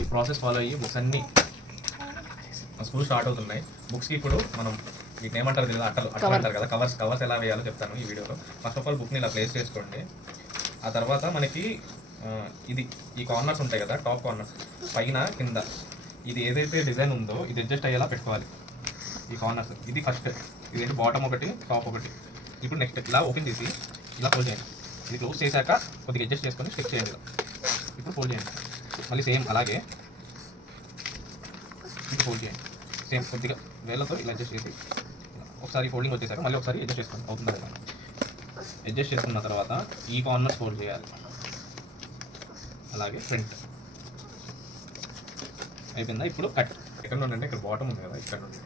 ఈ process follow అయ్యి books అన్ని స్కూల్ స్టార్ట్ అవుతున్నాయి. బుక్స్కి ఇప్పుడు మనం వీటిని ఏమంటారు తెలియదు అట్టలు అట్టలు అంటారు కదా? కవర్స్ కవర్స్ ఎలా వేయాలో చెప్తాను ఈ వీడియోలో. ఫస్ట్ ఆఫ్ ఆల్ బుక్ని ఇలా ప్లేస్ చేసుకోండి. ఆ తర్వాత మనకి ఇది ఈ కార్నర్స్ ఉంటాయి కదా టాప్ కార్నర్స్ పైన కింద. ఇది ఏదైతే డిజైన్ ఉందో ఇది అడ్జస్ట్ అయ్యేలా పెట్టుకోవాలి. ఈ కార్నర్స్ ఇది ఫస్ట్ ఇదేంటి? బాటమ్ ఒకటి టాప్ ఒకటి. ఇప్పుడు నెక్స్ట్ ఇలా ఓపెన్ చేసి ఇలా ఫోల్డ్ చేయండి. ఇది క్లోజ్ చేశాక కొద్దిగా అడ్జస్ట్ చేసుకొని స్టిక్ చేయండి. ఇప్పుడు ఫోల్డ్ చేయండి. మళ్ళీ సేమ్ అలాగే. ఇంకా ఫోల్డ్ చేయండి. సేమ్ కొద్దిగా వేళ్ళతో ఇలా అడ్జస్ట్ చేసి ఒకసారి ఫోల్డింగ్ వచ్చేసాక మళ్ళీ ఒకసారి అడ్జస్ట్ చేసుకోండి. అవుతుందా లేదా? అడ్జస్ట్ చేసుకున్న తర్వాత ఈ కార్నర్స్ ఫోల్డ్ చేయాలి. అలాగే ఫ్రంట్ అయిపోయిందా? ఇప్పుడు కట్ ఎక్కడ నుండి అంటే ఇక్కడ బాటమ్ ఉంది కదా ఇక్కడ నుండి.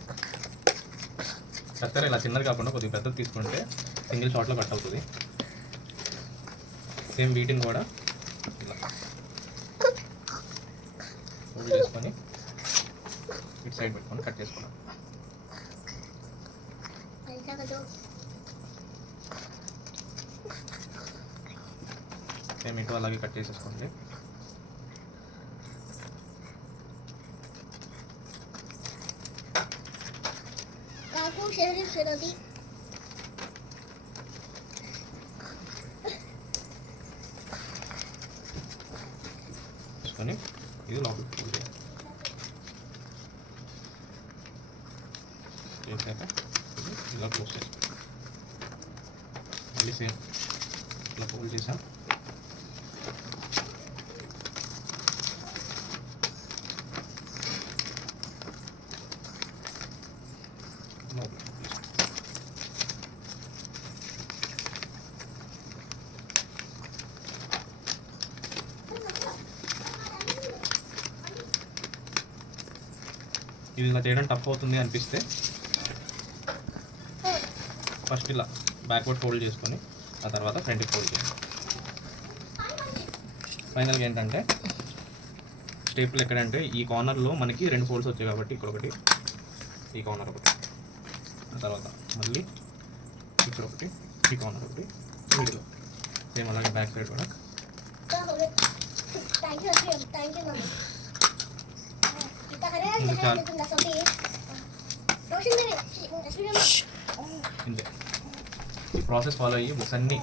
కత్తెర ఇలా చిన్నది కాకుండా కొద్దిగా పెద్దది తీసుకుంటే సింగిల్ షాట్లో కట్ అవుతుంది. సేమ్ వీటిని కూడా. ఇలా. ఫోల్డ్ చేసుకొని ఇటు సైడ్ పెట్టుకొని కట్ చేసుకున్నాం. సేమ్ ఇటు అలాగే కట్ చేసేసుకోండి. కాకు శరీరం శరది చేసుకొని ఇది లోపల fold చేయాలి. చేశాక ఇది ఇలా క్లోజ్ చేసుకోండి మళ్ళీ సేమ్ ఇలా ఫోల్డ్ చేసాం లోపల fold చేసుకోండి. ఇది ఇలా చేయడం టఫ్ అవుతుంది అనిపిస్తే ఫస్ట్ ఇలా బ్యాక్వర్డ్ ఫోల్డ్ చేసుకొని ఆ తర్వాత ఫ్రంట్ ఫోల్డ్ చేయండి. ఫైనల్గా ఏంటంటే స్టేపుల్ ఎక్కడంటే ఈ కార్నర్లో మనకి రెండు ఫోల్డ్స్ వచ్చాయి కాబట్టి ఇక్కడ ఒకటి ఈ కార్నర్ ఒకటి ఆ తర్వాత మళ్ళీ ఇక్కడ ఒకటి ఈ కార్నర్ ఒకటి మిడిల్ సేమ్ అలాగే బ్యాక్ సైడ్ కూడా. വിളിച്ചാൽ ഈ പ്രോസസ് ഫോളോ ചെയ്യും ബുക്സ് അన్నీ